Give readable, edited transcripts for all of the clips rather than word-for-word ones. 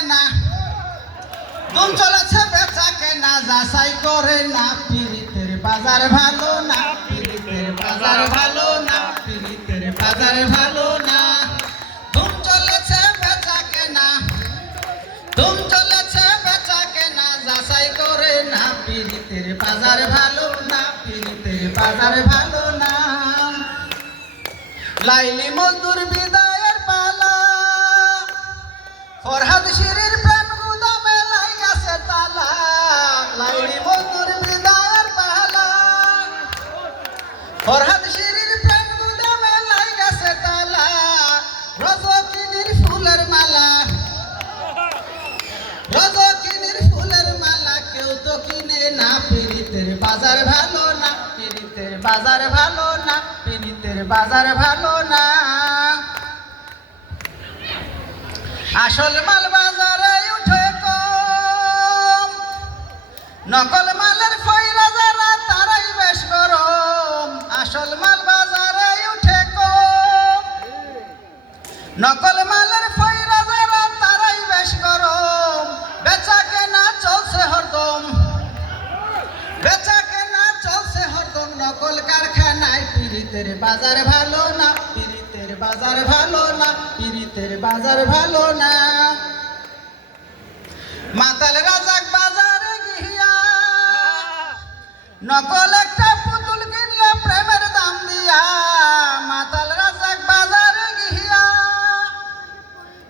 কেনা ধুম চলেছে বেচা কেনা যাচাই করে না পিরিতের বাজার ভালো না পিরিতের বাজার ভালো না পিরিতের বাজার ভালো না ধুম চলেছে বেচা কেনা ধুম চলেছে বেচা কেনা যাচাই করে না পিরিতের বাজার ভালো না পিরিতের বাজার ভালো না লাইলি মজদুর বিদায়ের পালা ফরহাদ শিরির প্রেম গুদামে লাগাছে তালা লাইলি মজদুর বিদায়ের পালা ফরহাদ শিরির প্রেম গুদামে লাগাছে তালা রজকিনীর ফুলের মালা রজকিনীর ফুলের মালা কেউ তো কিনে না পিরিতের বাজার ভালো না পিরিতের বাজার ভালো না পিরিতের বাজার ভালো না আসল মাল বাজারে উঠে কম নকল মালের ফয়রা যারা তারাই বেশ গরম আসল মাল বাজারে উঠে কম নকল মালের ফয়রা যারা তারাই বেশ গরম বেচা কেনা চলছে হরদম বেচা কেনা চলছে হরদম নকল কারখানায় পিরিতের বাজার ভালো না পিরিতের বাজার ভালো না পিরিতের বাজার ভালো না মাতাল রাজাক বাজারে গিয়া নকল একটা পুতুল কিনলো প্রেমের দাম দিয়া মাতাল রাজাক বাজারে গিয়া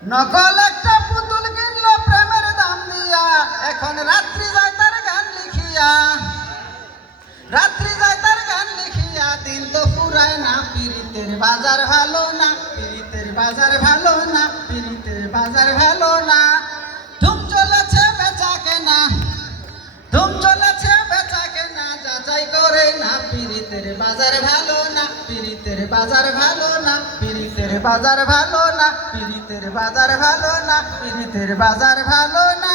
নকল একটা পুতুল কিনলো প্রেমের দাম দিয়া এখন রাত্রি যায় তার গান লিখিয়া রাত্রি যায় তার গান লিখিয়া দিন তো ফুরায় না পিরিতের বাজার ভালো না পিরিতের বাজার ভালো না পিরিতের বাজার ভালো না ধুম চলেছে বেচা কেনা ধুম চলেছে বেচা কেনা যাচাই করে না পিরিতের বাজার ভালো না পিরিতের বাজার ভালো না পিরিতের বাজার ভালো না পিরিতের বাজার ভালো না পিরিতের বাজার ভালো না